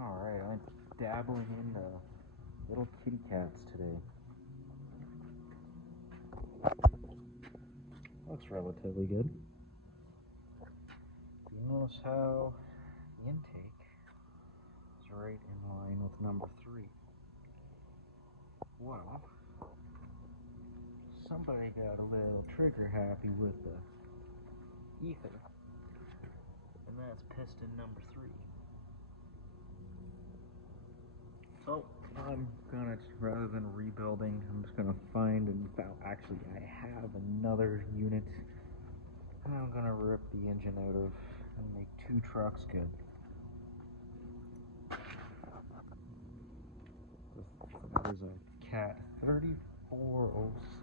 Alright, I'm dabbling in little kitty cats today. Looks relatively good. You notice how the intake is right in line with number 3. Well, somebody got a little trigger happy with the ether, and that's piston number 3. So I'm gonna, rather than rebuilding, I'm just gonna find and actually I have another unit, and I'm gonna rip the engine out of and make 2 trucks good. There's a Cat 3406